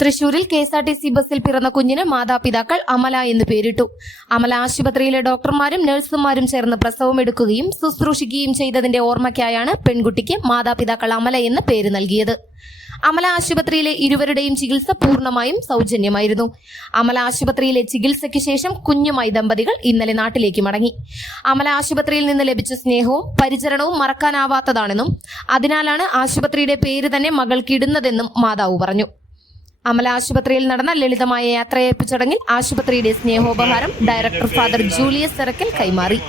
തൃശൂരിൽ K S R T C ബസ്സിൽ പിറന്ന കുഞ്ഞിന് മാതാപിതാക്കൾ അമല എന്ന് പേരിട്ടു. അമല ആശുപത്രിയിലെ ഡോക്ടർമാരും നഴ്സുമാരും ചേർന്ന് പ്രസവം എടുക്കുകയും ശുശ്രൂഷിക്കുകയും ചെയ്തതിന്റെ ഓർമ്മയ്ക്കായാണ് പെൺകുട്ടിക്ക് മാതാപിതാക്കൾ അമല എന്ന് പേര് നൽകിയത്. അമല ആശുപത്രിയിലെ ഇരുവരുടെയും ചികിത്സ പൂർണമായും സൗജന്യമായിരുന്നു. അമല ആശുപത്രിയിലെ ചികിത്സയ്ക്ക് ശേഷം കുഞ്ഞുമായി ദമ്പതികൾ ഇന്നലെ നാട്ടിലേക്ക് മടങ്ങി. അമല ആശുപത്രിയിൽ നിന്ന് ലഭിച്ച സ്നേഹവും പരിചരണവും മറക്കാനാവാത്തതാണെന്നും അതിനാലാണ് ആശുപത്രിയുടെ പേര് തന്നെ മകൾക്കിടുന്നതെന്നും മാതാവ് പറഞ്ഞു. അമല ആശുപത്രിയിൽ നടന്ന ലളിതമായ യാത്രയയപ്പ് ചടങ്ങിൽ ആശുപത്രിയുടെ സ്നേഹോപഹാരം ഡയറക്ടർ ഫാദർ ജൂലിയസ് സെറക്കൽ കൈമാറി